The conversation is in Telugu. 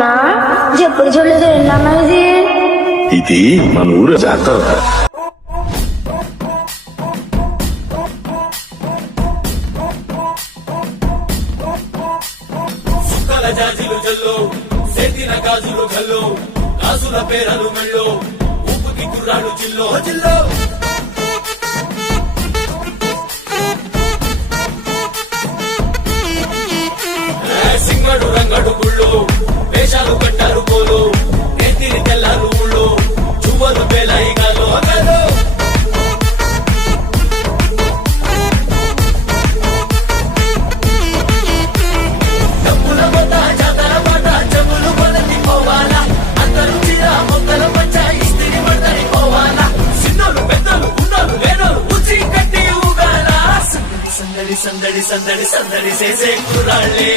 అన్నా ఎప్పుడు చూడలేదు ఏంటన్నా ఇది? ఇది మన ఊరు జాతర. జాజులు జల్లు సేతిన గాజులు గల్లు గాజుల పేరలు మెళ్ళు ఊపుకి కుర్రాడు జిల్లో జిల్లో సింగడు రంగడు గుళ్ళు వేషాలు కట్టారు పోలు నేతిని తెల్లారు ఊళ్ళు చువ్వలు పేలాయిగాలు అగలు సందడి సందడి సందడి సందడి చేసే కుర్రాళ్ళే